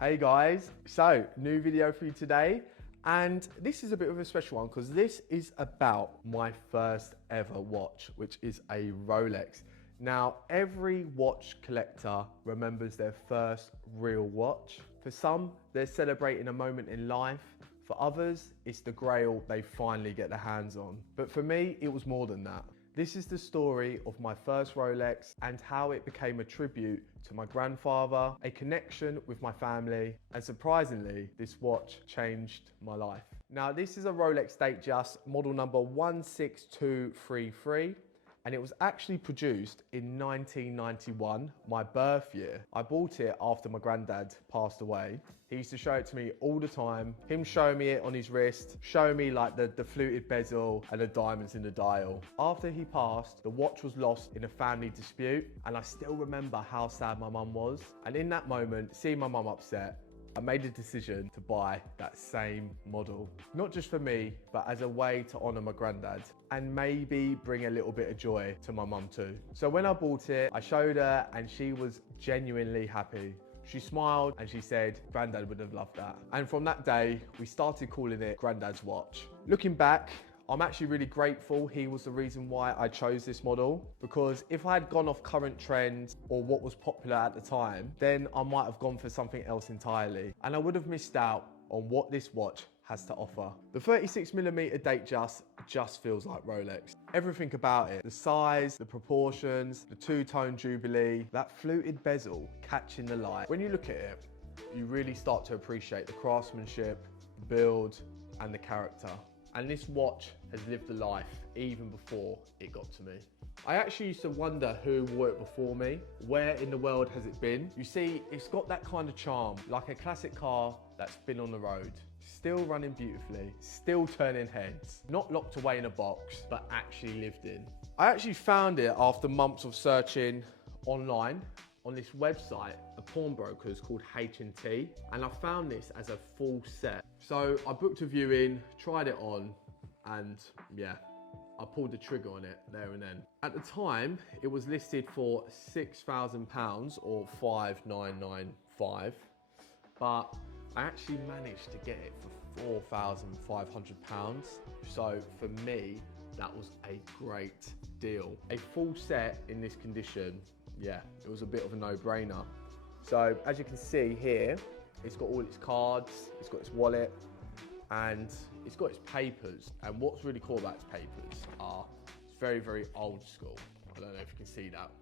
Hey guys, so new video for you today, and this is a bit of a special one because this is about my first ever watch, which is a Rolex. Now, every watch collector remembers their first real watch. For some, they're celebrating a moment in life. For others, it's the grail they finally get their hands on. But for me, it was more than that. This is the story of my first Rolex and how it became a tribute to my grandfather, a connection with my family, and surprisingly, this watch changed my life. Now, this is a Rolex DateJust model number 16233. And it was actually produced in 1991, my birth year. I bought it after my granddad passed away. He used to show it to me all the time. Him showing me it on his wrist, showing me like the fluted bezel and the diamonds in the dial. After he passed, the watch was lost in a family dispute, and I still remember how sad my mum was. And in that moment, seeing my mum upset, I made a decision to buy that same model. Not just for me, but as a way to honour my granddad and maybe bring a little bit of joy to my mum too. So when I bought it, I showed her and she was genuinely happy. She smiled and she said, "Granddad would have loved that." And from that day, we started calling it Granddad's watch. Looking back, I'm actually really grateful he was the reason why I chose this model, because if I had gone off current trends or what was popular at the time, then I might have gone for something else entirely. And I would have missed out on what this watch has to offer. The 36mm DateJust just feels like Rolex. Everything about it, the size, the proportions, the two-tone jubilee, that fluted bezel catching the light. When you look at it, you really start to appreciate the craftsmanship, the build, and the character. And this watch has lived a life even before it got to me. I actually used to wonder who wore it before me. Where in the world has it been? You see, it's got that kind of charm, like a classic car that's been on the road. Still running beautifully, still turning heads. Not locked away in a box, but actually lived in. I actually found it after months of searching online on this website, a pawnbroker's called H&T, and I found this as a full set. So I booked a viewing, tried it on, and yeah, I pulled the trigger on it there and then. At the time, it was listed for £6,000 or 5,995, but I actually managed to get it for £4,500. So for me, that was a great deal. A full set in this condition, yeah, it was a bit of a no-brainer. So as you can see here, it's got all its cards, it's got its wallet, and it's got its papers. And what's really cool about its papers are, it's very, very old school. I don't know if you can see that,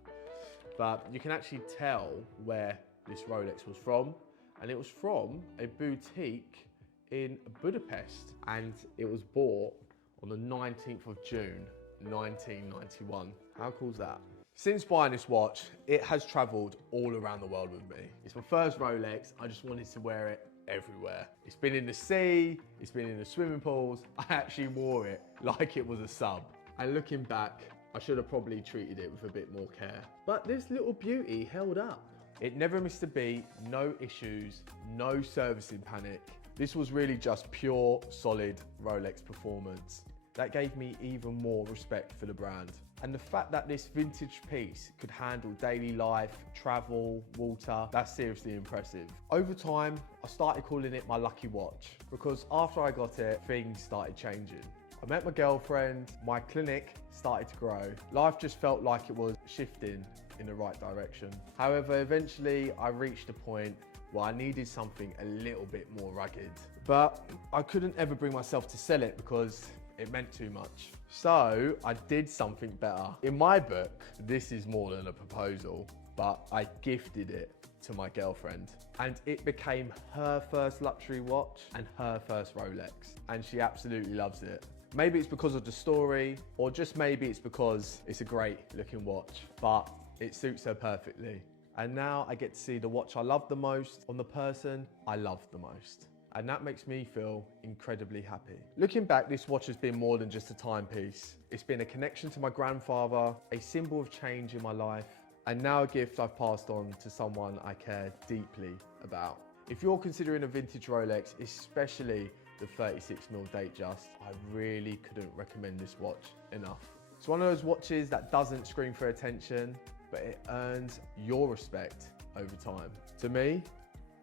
but you can actually tell where this Rolex was from. And it was from a boutique in Budapest, and it was bought on the 19th of June, 1991. How cool is that? Since buying this watch, it has traveled all around the world with me. It's my first Rolex. I just wanted to wear it everywhere. It's been in the sea, it's been in the swimming pools. I actually wore it like it was a sub. And looking back, I should have probably treated it with a bit more care. But this little beauty held up. It never missed a beat, no issues, no servicing panic. This was really just pure, solid Rolex performance. That gave me even more respect for the brand. And the fact that this vintage piece could handle daily life, travel, water, that's seriously impressive. Over time, I started calling it my lucky watch, because after I got it, things started changing. I met my girlfriend, my clinic started to grow. Life just felt like it was shifting in the right direction. However, eventually I reached a point where I needed something a little bit more rugged. But I couldn't ever bring myself to sell it because it meant too much. So I did something better. In my book, this is more than a proposal, but I gifted it to my girlfriend, and it became her first luxury watch and her first Rolex, and she absolutely loves it. Maybe it's because of the story, or just maybe it's because it's a great looking watch, but it suits her perfectly. And now I get to see the watch I love the most on the person I love the most. And that makes me feel incredibly happy. Looking back, this watch has been more than just a timepiece. It's been a connection to my grandfather, a symbol of change in my life, and now a gift I've passed on to someone I care deeply about. If you're considering a vintage Rolex, especially the 36mm DateJust, I really couldn't recommend this watch enough. It's one of those watches that doesn't scream for attention, but it earns your respect over time. To me,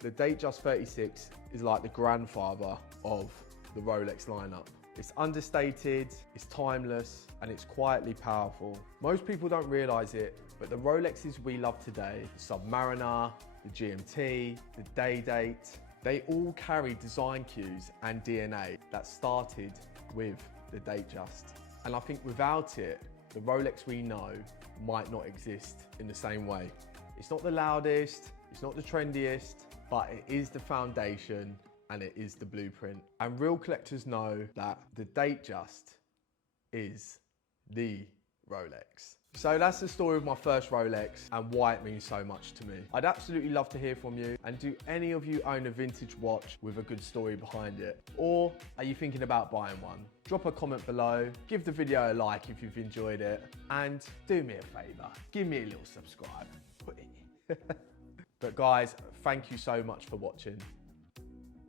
The DateJust 36 is like the grandfather of the Rolex lineup. It's understated, it's timeless, and it's quietly powerful. Most people don't realize it, but the Rolexes we love today, the Submariner, the GMT, the Day-Date, they all carry design cues and DNA that started with the DateJust. And I think without it, the Rolex we know might not exist in the same way. It's not the loudest, it's not the trendiest, but it is the foundation and it is the blueprint. And real collectors know that the DateJust is the Rolex. So that's the story of my first Rolex and why it means so much to me. I'd absolutely love to hear from you. And do any of you own a vintage watch with a good story behind it? Or are you thinking about buying one? Drop a comment below, give the video a like if you've enjoyed it, and do me a favor, give me a little subscribe. But guys, thank you so much for watching.